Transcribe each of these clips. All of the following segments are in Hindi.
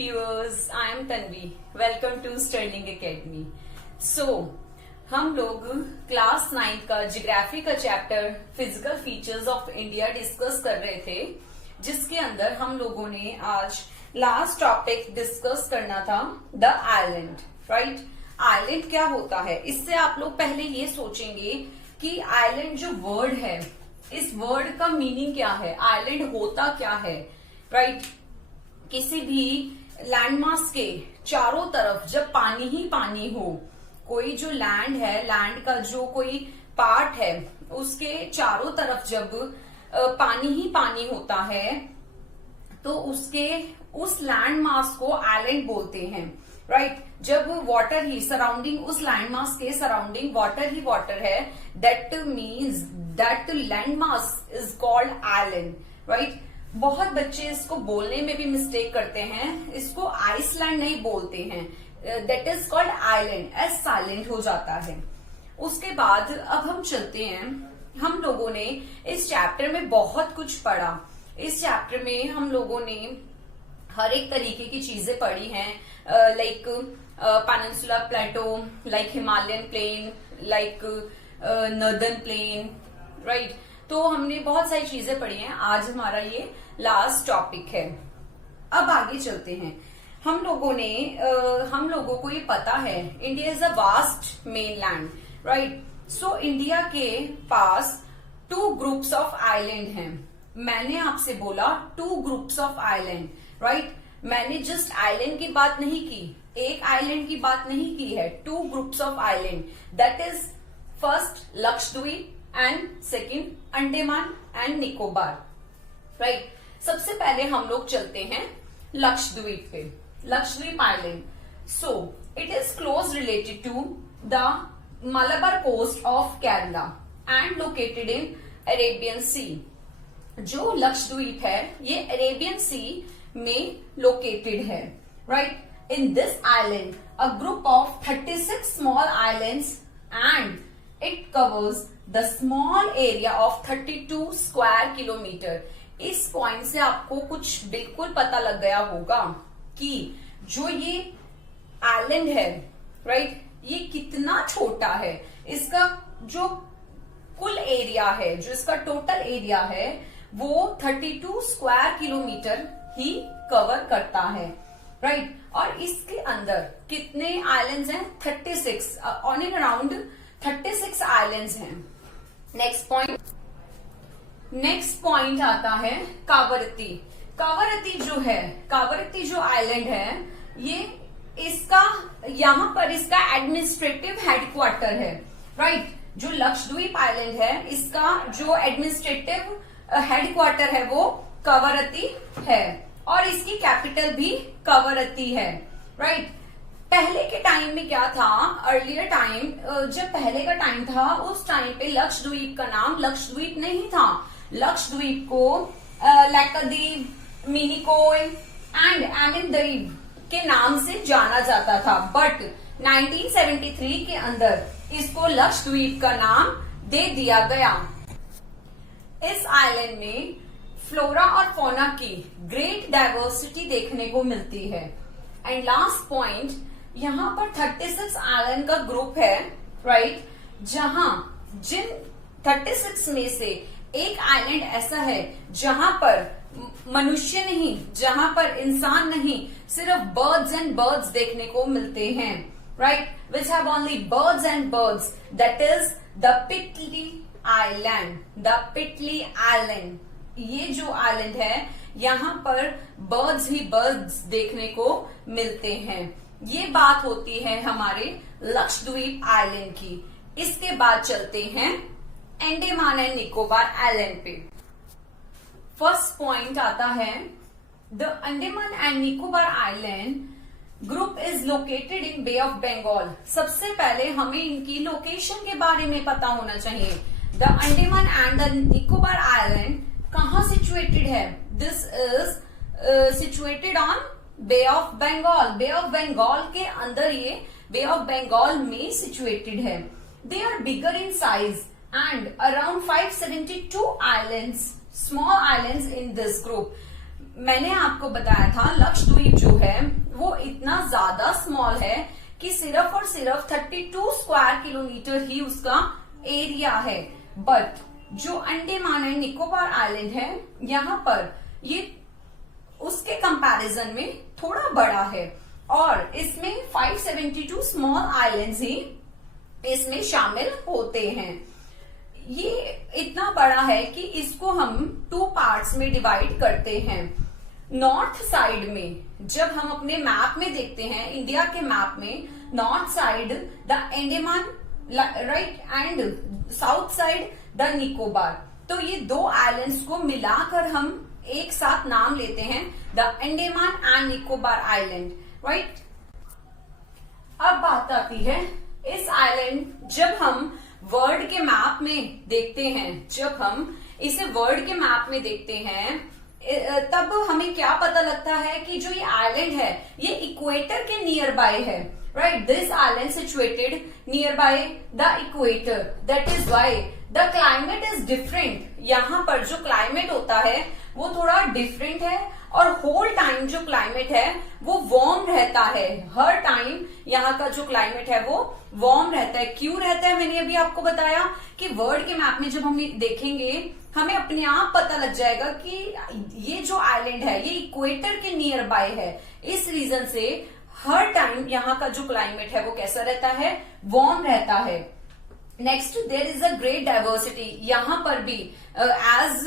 viewers, I am Tanvi. Welcome to Sterling Academy. So, हम लोग क्लास 9 का ज्योग्राफी का chapter physical features of India discuss कर रहे थे, जिसके अंदर हम लोगों ने आज लास्ट टॉपिक डिस्कस करना था द आइलैंड, राइट। आइलैंड क्या होता है, इससे आप लोग पहले ये सोचेंगे कि आइलैंड जो वर्ड है, इस वर्ड का मीनिंग क्या है, आइलैंड होता क्या है, राइट। किसी भी लैंडमास के चारों तरफ जब पानी ही पानी हो, कोई जो लैंड है, लैंड का जो कोई पार्ट है, उसके चारों तरफ जब पानी ही पानी होता है तो उस लैंड मास को आइलैंड बोलते हैं, राइट। जब वाटर ही सराउंडिंग, उस लैंड मास के सराउंडिंग वाटर ही वाटर है, that means that land mass is called island, right. बहुत बच्चे इसको बोलने में भी मिस्टेक करते हैं, इसको आइसलैंड नहीं बोलते हैं, that is called island, S silent हो जाता है। उसके बाद अब हम चलते हैं, हम लोगों ने इस चैप्टर में बहुत कुछ पढ़ा। इस चैप्टर में हम लोगों ने हर एक तरीके की चीजें पढ़ी हैं, like peninsula plateau, like Himalayan plain, like northern plain, right. तो हमने बहुत सारी चीजें पढ़ी हैं। आज हमारा ये लास्ट टॉपिक है। अब आगे चलते हैं। हम लोगों को ये पता है, India is a vast mainland, right. So India के पास 2 ग्रुप्स ऑफ आइलैंड हैं। मैंने आपसे बोला 2 ग्रुप्स ऑफ आइलैंड, राइट। मैंने जस्ट आइलैंड की बात नहीं की, एक आइलैंड की बात नहीं की है, 2 groups of island, that is first Lakshadweep and second Andaman and Nicobar, right. सबसे पहले हम लोग चलते हैं लक्षद्वीप पे, Lakshadweep island. So it is close related to the Malabar coast of Kerala and located in Arabian sea. जो लक्षद्वीप है ये अरेबियन सी में लोकेटेड है, right. In this island a group of 36 small islands and it covers the small area of 32 square kilometre. इस पॉइंट से आपको कुछ बिल्कुल पता लग गया होगा कि जो ये आइलैंड है, राइट, ये कितना छोटा है। इसका जो कुल एरिया है, जो इसका टोटल एरिया है, वो 32 स्क्वायर किलोमीटर ही कवर करता है, राइट। और इसके अंदर कितने आइलैंड्स हैं? 36, ऑन एंड अराउंड 36 आइलैंड्स हैं। नेक्स्ट पॉइंट आता है कावरत्ती। कावरत्ती जो आइलैंड है, ये इसका यहाँ पर इसका एडमिनिस्ट्रेटिव हेडक्वार्टर है, राइट। जो लक्षद्वीप आइलैंड है, इसका जो एडमिनिस्ट्रेटिव हेडक्वार्टर है वो कावरत्ती है, और इसकी कैपिटल भी कावरत्ती है, राइट। पहले के टाइम में क्या था, अर्लियर टाइम, जब पहले का टाइम था, उस टाइम पे लक्षद्वीप का नाम लक्षद्वीप नहीं था। लक्षद्वीप को लक्षद्वीप, मिनिकोय एंड एमिनद्वीप के नाम से जाना जाता था, बट 1973 के अंदर इसको लक्षद्वीप का नाम दे दिया गया। इस आइलैंड में फ्लोरा और फौना की ग्रेट डाइवर्सिटी देखने को मिलती है। एंड लास्ट पॉइंट, यहाँ पर 36 आइलैंड का ग्रुप है, राइट, जहां जिन 36 में से एक आइलैंड ऐसा है जहां पर मनुष्य नहीं, जहां पर इंसान नहीं, सिर्फ बर्ड्स एंड बर्ड्स देखने को मिलते हैं, right, which have only birds and birds, that is the Pitti island. The Pitti island, ये जो आइलैंड है, यहाँ पर बर्ड्स ही बर्ड्स देखने को मिलते हैं। ये बात होती है हमारे लक्षद्वीप आइलैंड की। इसके बाद चलते हैं अंडमान एंड निकोबार आइलैंड पे। फर्स्ट पॉइंट आता है the Andaman and Nicobar island group is located in Bay of Bengal. सबसे पहले हमें इनकी लोकेशन के बारे में पता होना चाहिए। The Andaman and the Nicobar island कहाँ सिचुएटेड है? This is situated on Bay of Bengal. Bay of Bengal के अंदर ये बे ऑफ बंगाल में सिचुएटेड है। They are bigger in size and around 572 islands, small islands in this group. मैंने आपको बताया था लक्षद्वीप जो है वो इतना ज्यादा स्मॉल है कि सिर्फ और सिर्फ 32 स्क्वायर किलोमीटर ही उसका एरिया है। बट जो अंडमान एंड निकोबार आइलैंड है यहाँ पर ये उसके कंपैरिजन में थोड़ा बड़ा है और इसमें 572 स्मॉल आइलैंड्स ही इसमें शामिल होते हैं। ये इतना बड़ा है कि इसको हम 2 पार्ट्स में डिवाइड करते हैं। नॉर्थ साइड में जब हम अपने मैप में देखते हैं, इंडिया के मैप में north side the Andaman right and south side the Nicobar, तो ये 2 आइलैंड्स को मिलाकर हम एक साथ नाम लेते हैं the Andaman and Nicobar island, right. अब बात आती है इस आइलैंड जब हम वर्ल्ड के मैप में देखते हैं, जब हम इसे वर्ल्ड के मैप में देखते हैं तब हमें क्या पता लगता है कि जो ये आइलैंड है ये इक्वेटर के नियर बाय है, right. This island situated near by the equator, that is why the climate is different. यहाँ पर जो क्लाइमेट होता है वो थोड़ा डिफरेंट है और होल टाइम जो क्लाइमेट है वो वार्म रहता है। हर टाइम यहाँ का जो क्लाइमेट है वो वार्म रहता है। क्यों रहता है मैंने अभी आपको बताया कि वर्ल्ड के मैप में जब हम देखेंगे हमें अपने आप पता लग जाएगा कि ये जो आइलैंड है ये इक्वेटर के नियर बाय है। इस रीजन से हर टाइम यहाँ का जो क्लाइमेट है वो कैसा रहता है, वार्म रहता है। Next there is a great diversity, यहाँ पर भी एज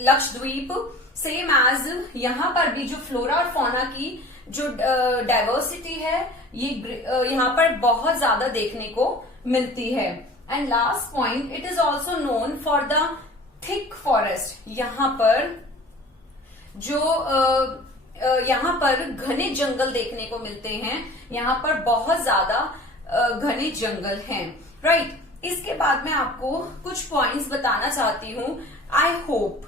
लक्षद्वीप सेम एज यहाँ पर भी जो फ्लोरा और फौना की जो डाइवर्सिटी है ये यहाँ पर बहुत ज्यादा देखने को मिलती है। And last point, it is also known for the thick forest. यहाँ पर जो यहाँ पर घने जंगल देखने को मिलते हैं, यहाँ पर बहुत ज्यादा घने जंगल हैं, राइट। इसके बाद मैं आपको कुछ पॉइंट्स बताना चाहती हूँ। आई होप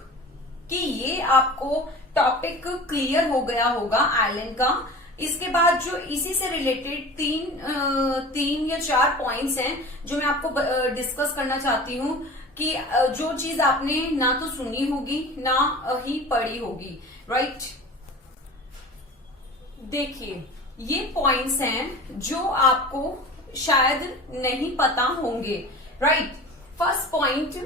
कि ये आपको टॉपिक क्लियर हो गया होगा आइलैंड का। इसके बाद जो इसी से रिलेटेड तीन या 4 पॉइंट्स हैं जो मैं आपको डिस्कस करना चाहती हूँ कि जो चीज आपने ना तो सुनी होगी ना ही पढ़ी होगी, राइट। देखिए ये पॉइंट्स हैं जो आपको शायद नहीं पता होंगे, right. First point,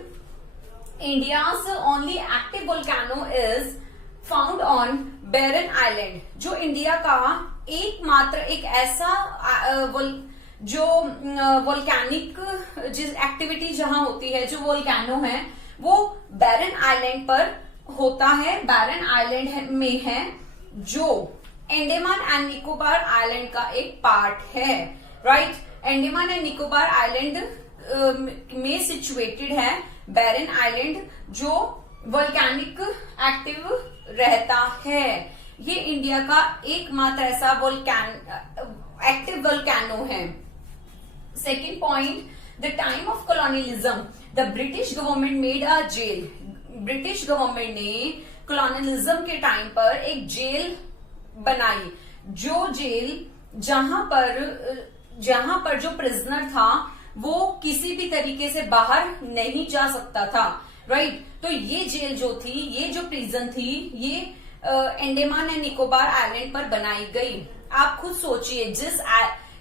India's only active volcano is found on Barren Island. जो इंडिया का एकमात्र एक ऐसा जो वोल्केनिक जिस एक्टिविटी जहां होती है, जो वोल्केनो है वो बैरन आइलैंड पर होता है, बैरन आइलैंड में है जो अंडमान एंड निकोबार आइलैंड का एक पार्ट है, right. Andaman and Nicobar island में सिचुएटेड है बैरन आइलैंड जो वोल्केनिक एक्टिव रहता है। ये इंडिया का एकमात्र ऐसा एक्टिव वोल्केनो है। Second point, the time of colonialism the British government made a jail. British government ने कॉलोनियलिज्म के टाइम पर एक जेल बनाई, जो जेल जहां पर जो प्रिजनर था वो किसी भी तरीके से बाहर नहीं जा सकता था, राइट। तो ये जेल जो थी, ये जो प्रिजन थी, ये अंडमान एंड निकोबार आइलैंड पर बनाई गई। आप खुद सोचिए,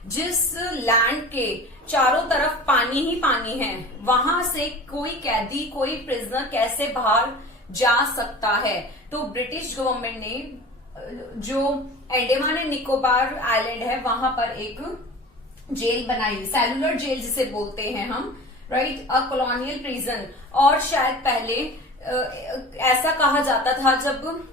जिस लैंड के चारों तरफ पानी ही पानी है, वहां से कोई कैदी, कोई प्रिजनर कैसे बाहर जा सकता है। तो ब्रिटिश गवर्नमेंट ने जो अंडमान एंड निकोबार आइलैंड है वहां पर एक जेल बनाई, सेलुलर जेल जिसे बोलते हैं हम, राइट, अ कॉलोनियल प्रिजन। और शायद पहले ऐसा कहा जाता था जब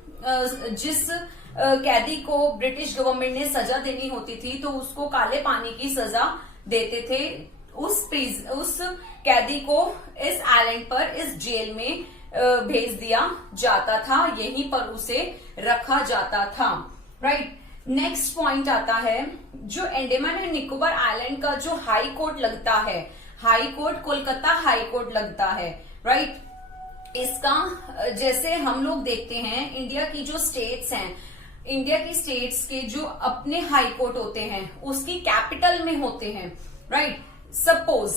जिस कैदी को ब्रिटिश गवर्नमेंट ने सजा देनी होती थी तो उसको काले पानी की सजा देते थे। उस कैदी को इस आइलैंड पर, इस जेल में भेज दिया जाता था, यहीं पर उसे रखा जाता था, राइट। नेक्स्ट पॉइंट आता है, जो अंडमान एंड निकोबार आइलैंड का जो हाई कोर्ट लगता है, high court Kolkata high court लगता है, राइट। इसका जैसे हम लोग देखते हैं इंडिया की जो स्टेट्स हैं, इंडिया की स्टेट्स के जो अपने हाई कोर्ट होते हैं उसकी कैपिटल में होते हैं, राइट। सपोज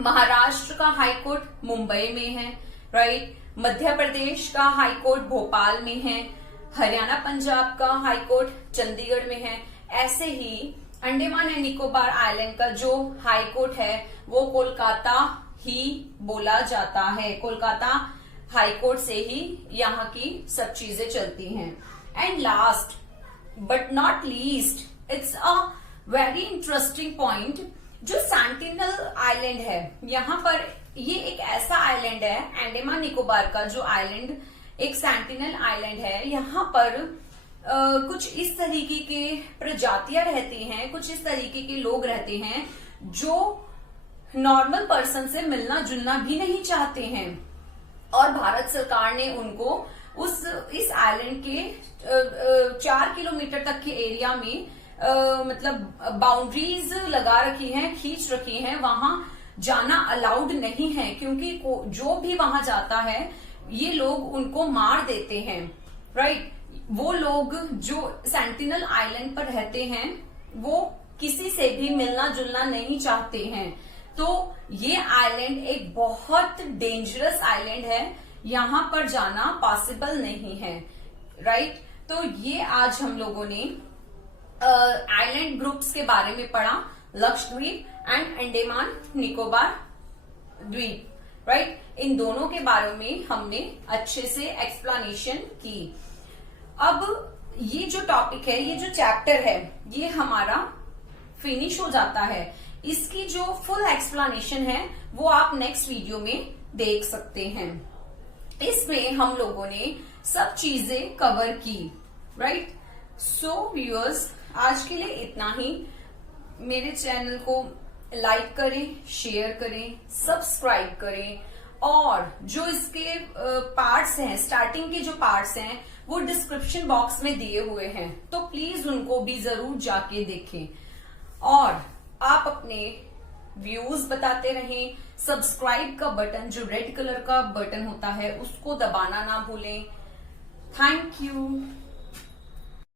महाराष्ट्र का हाई कोर्ट मुंबई में है, राइट। मध्य प्रदेश का हाई कोर्ट भोपाल में है, हरियाणा पंजाब का हाई कोर्ट चंडीगढ़ में है। ऐसे ही अंडमान एंड निकोबार आइलैंड का जो हाई कोर्ट है वो कोलकाता ही बोला जाता है। कोलकाता हाई कोर्ट से ही यहाँ की सब चीजें चलती हैं। And last but not least, it's a very interesting point, जो सेंटिनल आइलैंड है, यहाँ पर ये एक ऐसा आइलैंड है, अंडमान निकोबार का जो आइलैंड एक सेंटिनल आइलैंड है। यहाँ पर कुछ इस तरीके के प्रजातियां रहती हैं, कुछ इस तरीके के लोग रहते हैं जो नॉर्मल पर्सन से मिलना जुलना भी नहीं चाहते हैं, और भारत सरकार ने उनको इस आइलैंड के 4 किलोमीटर तक के एरिया में मतलब बाउंड्रीज लगा रखी हैं, खींच रखी हैं। वहां जाना अलाउड नहीं है, क्योंकि जो भी वहां जाता है ये लोग उनको मार देते हैं, राइट। वो लोग जो सेंटिनल आइलैंड पर रहते हैं वो किसी से भी मिलना जुलना नहीं चाहते हैं। तो ये आइलैंड एक बहुत डेंजरस आइलैंड है, यहाँ पर जाना पॉसिबल नहीं है, राइट। तो ये आज हम लोगों ने आइलैंड ग्रुप्स के बारे में पढ़ा, लक्षद्वीप एंड अंडमान निकोबार द्वीप, राइट। इन दोनों के बारे में हमने अच्छे से एक्सप्लेनेशन की। अब ये जो टॉपिक है, ये जो चैप्टर है, ये हमारा फिनिश हो जाता है। इसकी जो फुल एक्सप्लेनेशन है वो आप नेक्स्ट वीडियो में देख सकते हैं। इसमें हम लोगों ने सब चीजें कवर की, राइट। सो व्यूअर्स, आज के लिए इतना ही। मेरे चैनल को लाइक करें, शेयर करें, सब्सक्राइब करें, और जो इसके पार्ट्स हैं, स्टार्टिंग के जो पार्ट्स हैं वो डिस्क्रिप्शन बॉक्स में दिए हुए हैं, तो प्लीज उनको भी जरूर जाके देखें। और आप अपने व्यूज बताते रहें। सब्सक्राइब का बटन, जो रेड कलर का बटन होता है, उसको दबाना ना भूलें। Thank you.